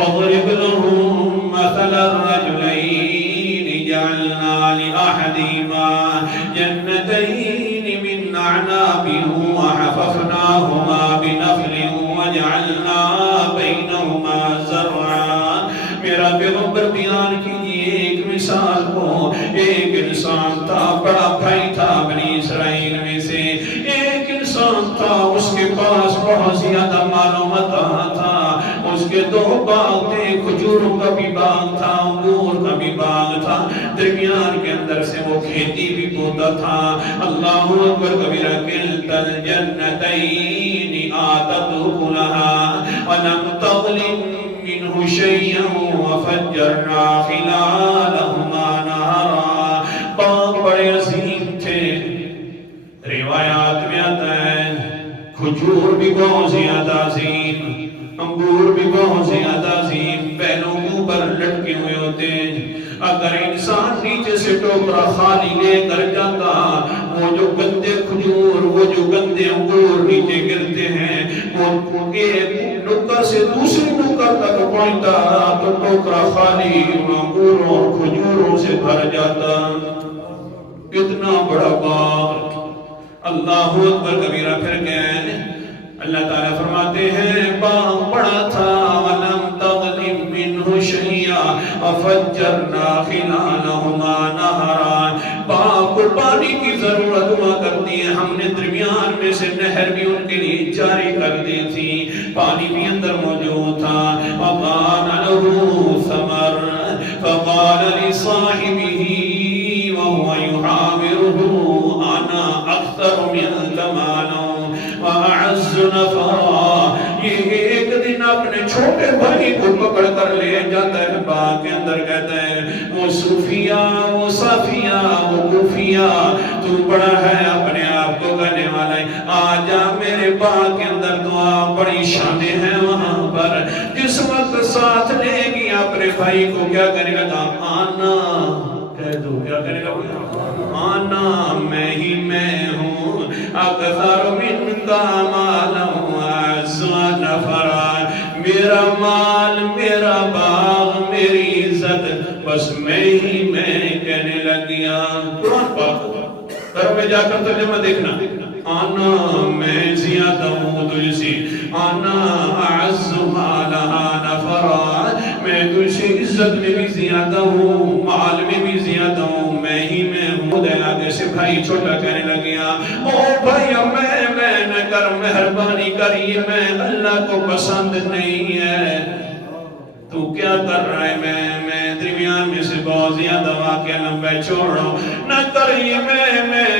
واضرب لهم مثل الرجلين جعلنا لأحدهما جنتين من أعناب وحففناهما بنخل وجعلنا بينهما زرعا. میرا پیغمبر بیان کیجئے ایک مثال کو. ایک انسان تھا، بڑا بھائی تھا بنی اسرائیل میں سے. ایک انسان تھا، اس کے پاس بہت زیادہ مال و متاع تھا. اس کے 2 باغ تھے، کھجوروں کا بھی باغ تھا، انگور کا بھی باغ تھا. درمیان کے اندر سے وہ کھیتی بھی بوتا تھا. اللہ اکبر کبیرہ. کلتا الجنتین آتت اکلها ولم تظلم منه شيئا وفجرنا خلالهما نهرا. باغ بڑے عظیم تھے. روایات میں آتا ہے کھجور بھی بہت زیادہ عظیم، انگور بھی بہت زیادہ عظیم، بیلوں کے اوپر لٹکے ہوئے ہوتے. اگر انسان نیچے سے ٹوکرا خالی لے کر جاتا، وہ جو گندے کھجور، وہ جو گندے انگور نیچے گرتے ہیں، وہ ایک نکتہ سے دوسری نکتہ تک پہنچتا تو ٹوکرا خالی انگوروں اور کھجوروں سے بھر جاتا. کتنا بڑا باغ. اللہ اکبر کبیرہ. پھر گئے اللہ تعالیٰ فرماتے ہیں باغ بڑا تھا. وَلَمْ تَظْلِمْ مِنْهُ شَيْئًا وَفَجَّرْنَا خِلَالَهُمَا نَهَرًا. باغ کو پانی کی ضرورت ہوا کرتی ہے، ہم نے درمیان میں سے نہر بھی ان کے لیے جاری کر دی تھی، پانی بھی اندر موجود تھا. وَقَالَ لَهُ ثَمَرٌ فَقَالَ لِصَاحِبِهِ وَهُوَ يُحَاوِرُهُ أَنَا أَكْثَرُ مِنْكَ مَالًا وَأَعَزُّ نَفَرًا. یہ ایک دن اپنے چھوٹے بھائی کو پکڑ کر لے جاتا ہے باغ کے اندر. کہتا ہے وہ صوفیہ، وہ صافیہ، وہ کوفیہ، تو بڑا ہے اپنے آپ کو کہنے والا ہے. آجا میرے باغ کے اندر دعا بڑی شانیں ہیں وہاں پر. جس وقت ساتھ لے گی اپنے بھائی کو کیا کرے گا؟ آنا کہہ دو. کیا کرے گا؟ آنا میں ہی میں ہوں. اکثر من کا مالا وَأَعَزُّ نَفَرًا. میرا مال، میرا باغ، میری عزت، بس میں ہی میں کہنے لگ گیا. قرآن پاک گھر میں جا کر ترجمہ دیکھنا. آنا میں زیادہ ہوں تجھ سے. آنا اعز مالہا نفرا. میں تجھ سے عزت میں بھی زیادہ ہوں، مال میں بھی زیادہ ہوں، میں ہی میں ہوں. آگے سے بھائی چھوٹا کہنے لگ گیا او بھائی میں نہ کر، مہربانی کر، یہ میں اللہ کو پسند نہیں ہے. تو کیا کر رہا ہے؟ میں درمیان میں سے بہت زیادہ واقعہ لمبا چھوڑ رہا ہوں. نہ کر یہ میں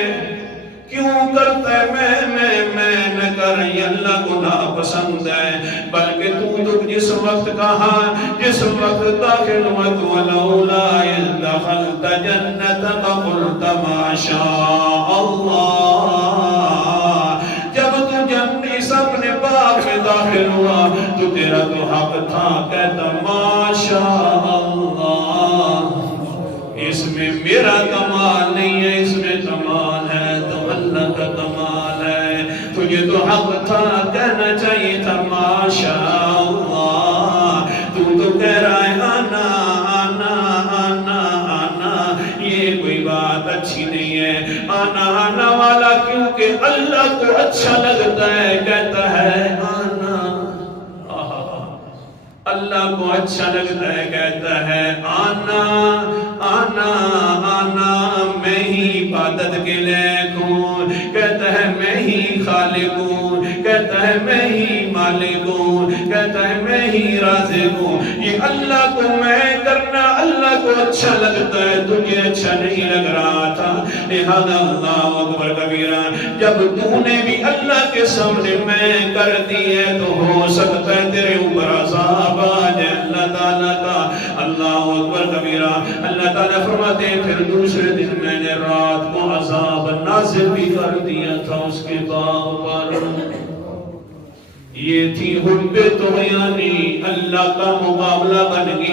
کیوں کرتا ہے؟ میں نہ کر، یہ اللہ کو ناپسند ہے. بلکہ تو جس وقت کہا، جس وقت داخل ہوا تو لولا اذ دخلت جنتک قلت ما شاء اللہ. جب تو جنت سے اپنے باغ میں داخل ہوا تو تیرا تو حق تھا، کہتا ما شاء اللہ. اس میں میرا کمال نہیں ہے، اس میں کمال ہے تو اللہ کا کمال ہے. تجھے تو حق تھا، کہنا چاہیے تھا ما شاء اللہ. تو کہہ رہا ہے آنا آنا آنا آنا. یہ کوئی بات اچھی نہیں ہے. آنا والا کیونکہ اللہ کو اچھا لگتا ہے کہتا ہے آنا. اللہ کو اچھا لگتا ہے کہتا ہے آنا آنا آنا. میں ہی عبادت کے لائق ہوں، کہتا ہے میں ہی خالق ہوں، کہتا ہے میں ہی مالک ہوں، کہتا ہے میں ہی رازق ہوں. یہ اللہ کو میں کرنا اللہ کو اچھا لگتا ہے، تجھے اچھا نہیں لگ رہا تھا. لہذا اللہ اکبر کبیرہ. جب تو نے بھی اللہ کے سامنے میں کر دی ہے تو ہو سکتا ہے تیرے اوپر عذاب آ جائے اللہ تعالیٰ کا. اللہ اکبر کبیرہ. اللہ تعالیٰ فرماتے ہیں پھر دوسرے دن میں نے رات کو عذاب نازل بھی کر دیا تھا اس کے باغ پر. یہ تھی حب طغیانی. اللہ کا مقابلہ بن گیا.